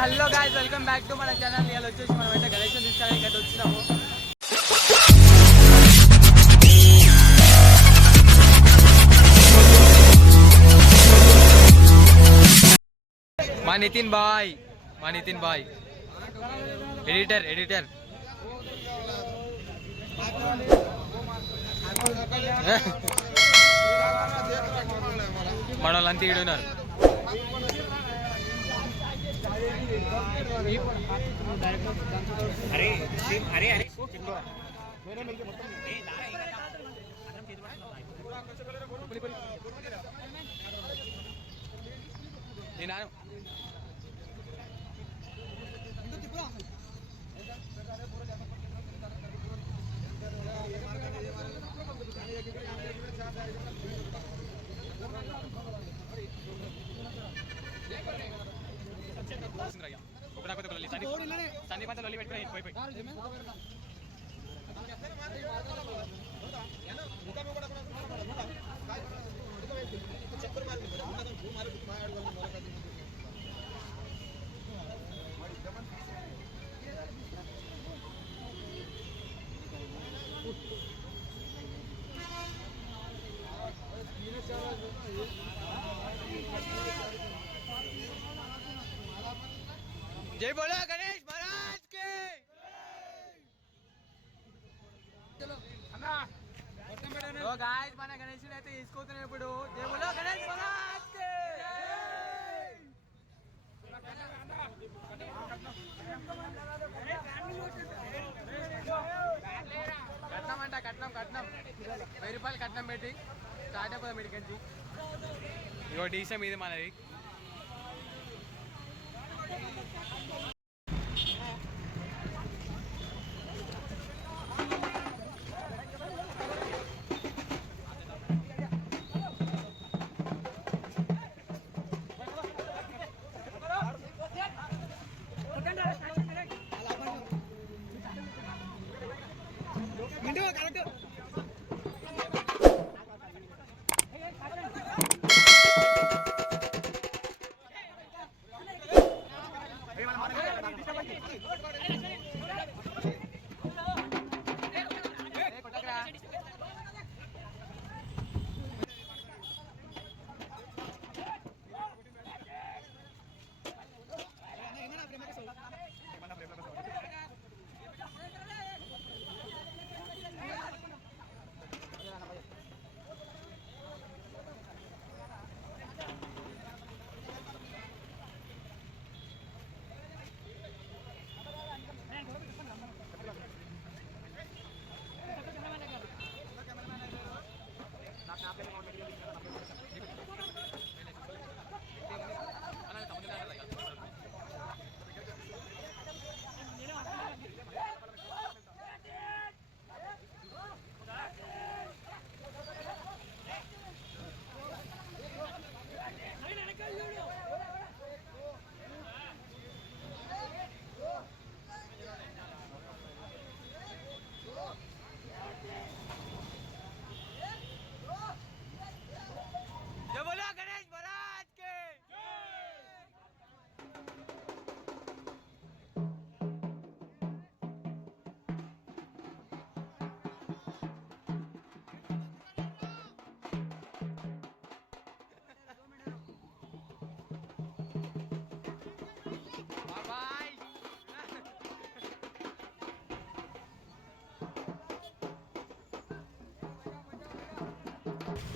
Hello guys, welcome back to మన channel. ఇవాళ వచ్చేసి మనం అయితే గణేష్ తీసుకోవడానికి అయితే వచ్చినాము. మా నితిన్ బాయ్ ఎడిటర్ మన వాళ్ళంతా ఈడున్నారు. जय बोलो गणेश महाराज के। तो गाइस మన గణేశుడు అయితే తీసుకుంటున్నాం ఇప్పుడు. జై బోలో గణేష్ మహారాజ్ కే. కట్నం 1000 రూపాయలు కట్నం పెట్టి స్టార్ట్ అయిపోదాం ఇక్కడికి. ఇగో డీసే మీద మనది.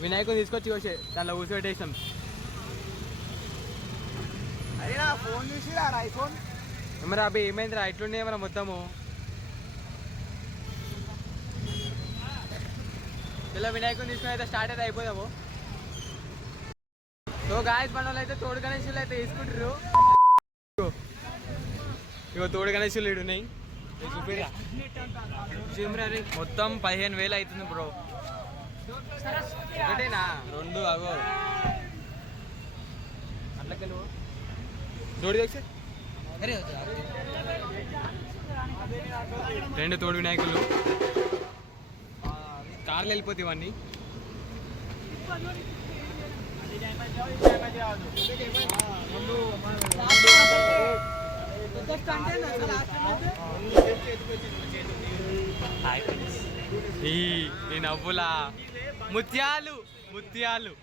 వినాయకుని తీసుకొచ్చి వచ్చే దానిలో కూర్చోబెట్టేసాం. అరే నా ఫోన్ చూసి ఐఫోన్ మరి అవి ఏమైంది ఇట్లుండే మన మొత్తము. ఇలా వినాయకుని తీసుకుని అయితే స్టార్ట్ అయితే అయిపోదాము. సో గాయస్ మన వాళ్ళు అయితే తోడు గణేశులు అయితే తీసుకుంటారు. ఇగో తోడు గణేశులు ఇడు ఉన్నాయి. మొత్తం 15,000 అవుతుంది బ్రో. ఒకటేనా 2 అగో అట్లకెళ్ళి తోడు తెచ్చి 2 తోడు వినాయకులు. కార్లు వెళ్ళిపోతాయి ఇవన్నీ. ఈ నవ్వులా ముత్యాలు ముత్యాలు.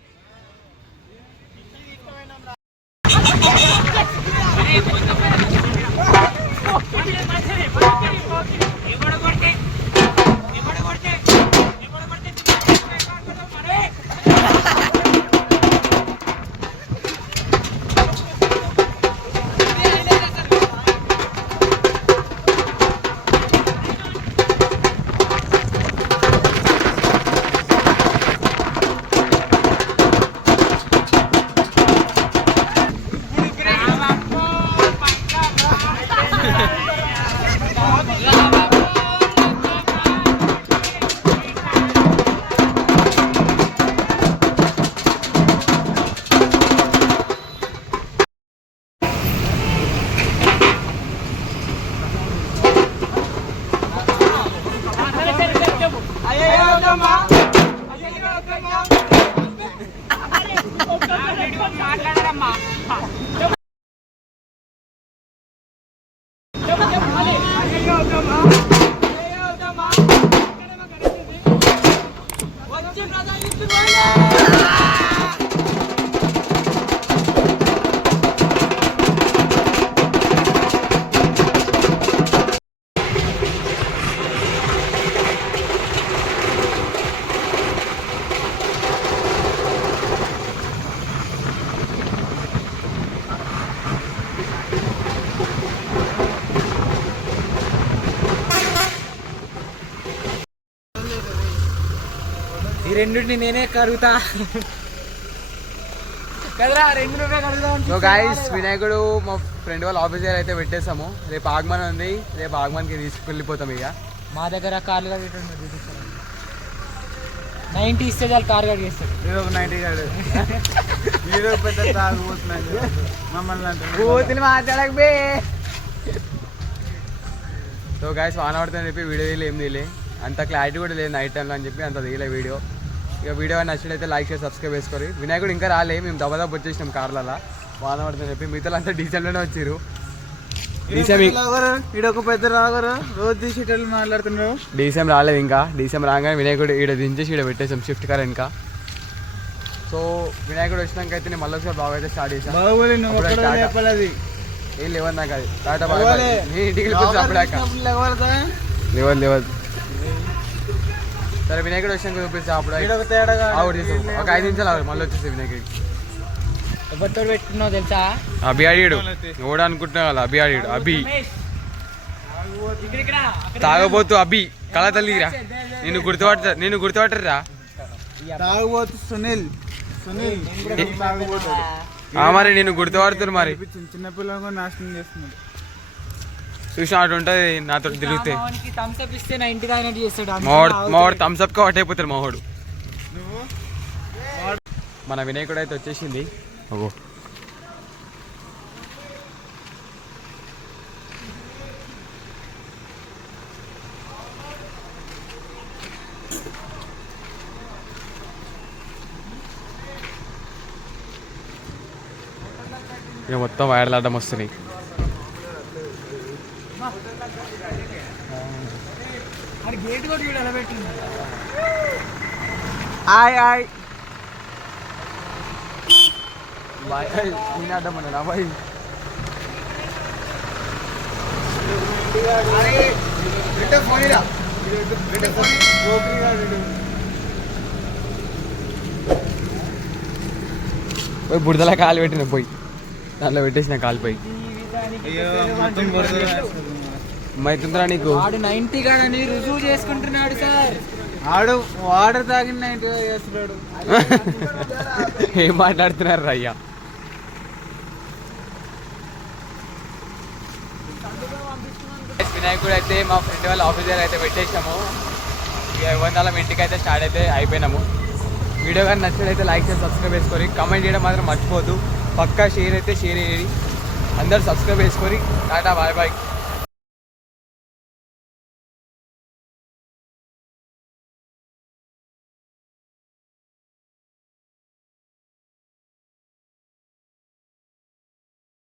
ఈ రెండుని నేనే కరుగుతా కదరా, రెండు నువ్వే కడుగుతావు. సో గైస్, వినాయకుడు మా ఫ్రెండ్ వాళ్ళ ఆఫీసర్ అయితే పెట్టేసాము. రేపు ఆగమన్ ఉంది, రేపు ఆగమన్కి తీసుకెళ్ళిపోతాం. ఇక మా దగ్గర కార్లు కడిగేటప్పుడు 90 ఇస్తే చాలు కార్ కడిగేస్తాడు. 90 కాడు పెద్ద తాగుపోతున్నాడు మమ్మల్ని మాట్లాడకపోయి. సో గైస్, వాన పడుతుందని చెప్పి వీడియో తీయలే, ఏం తీయలే, అంత క్లారిటీ కూడా లేదు నైట్ టైంలో అని చెప్పి అంత తీయలే వీడియో. ఇక వీడియో నచ్చినైతే లైక్ చేసి సబ్స్క్రైబ్ చేసుకోరు. వినాయకుడు ఇంకా రాలే, మేము దబదబ వచ్చేసినాం కార్లలో, వాన పడుతుందని చెప్పి. మిగతా అంతా డీసెంట్లోనే వచ్చారు. ఒక పెద్ద రాగరు రోజు తీసేటట్లు మాట్లాడుతున్నారు. డీసీఎం రాలేదు ఇంకా. డీసీఎం రాగానే వినాయకుడు ఈడ దించేసి ఈడ పెట్టేసాం షిఫ్ట్ కార్ ఇంకా. సో వినాయకుడు వచ్చినాక అయితే నేను మళ్ళీ ఒకసారి బాగా అయితే స్టార్ట్ చేశాను. ఏం లేవదు నాకు అది టాటా బాగా. నేను ఇంటికి వెళ్ళిపోతే అప్పుడాక లేవదు. సరే వినాయకుడు వచ్చినాక చూపిస్తా. అప్పుడు ఒక 5 నిమిషాలు మళ్ళీ వచ్చేసి వినాయకుడికి. ఎవరితో పెట్టుకున్నావు తెలుసా? అభి అడిగాడు, ఓడ అనుకుంటున్నా కదా. అభి అడిగాడు, అభి తాగబోతు అభి కళ తల్లిరా. నిన్ను గుర్తుపట్టరా? తాగబోతు సునీల్. మరి నిన్ను గుర్తుపడుతున్నారు. మరి చిన్నపిల్లలు నాశనం చేస్తున్నాడు. చూసిన అటు ఉంటుంది నాతో తిరిగితే. మావాడు థమ్స్అప్ కా అయిపోతారు మావాడు. మన వినాయకుడు అయితే వచ్చేసింది. ఓ ఇక మొత్తం వైర్లాడడం వస్తున్నాయి. గేట్ కూడా చూడు ఎలా పెట్టింది. ఆయ్ ఆయ్ బాయ్ నేనాడమన్నా బాయ్. పోయి బుడదలా కాలు పెట్టిన, పోయి దాంట్లో పెట్టేసిన కాలిపోయి. మైతుందిరా నీకు. 90 గాడని రుజువు చేసుకుంటున్నాడు సార్. వాటర్ తాగిన 90 చేస్తున్నాడు. ఏం మాట్లాడుతున్నారు అయ్యా? వినాయకుడు అయితే మా ఫ్రెండ్ వాళ్ళ ఆఫీసర్ అయితే పెట్టేసాము. ఇక ఇవ్వనాలం ఇంటికి అయితే స్టార్ట్ అయితే అయిపోయినాము. వీడియో కానీ నచ్చినట్లయితే లైక్ చేసి సబ్స్క్రైబ్ చేసుకొని కామెంట్ చేయడం మాత్రం మర్చిపోవద్దు. పక్కా షేర్ అయితే షేర్ చేయండి. అందరూ సబ్స్క్రైబ్ చేసుకొని టాటా బాయ్ బాయ్.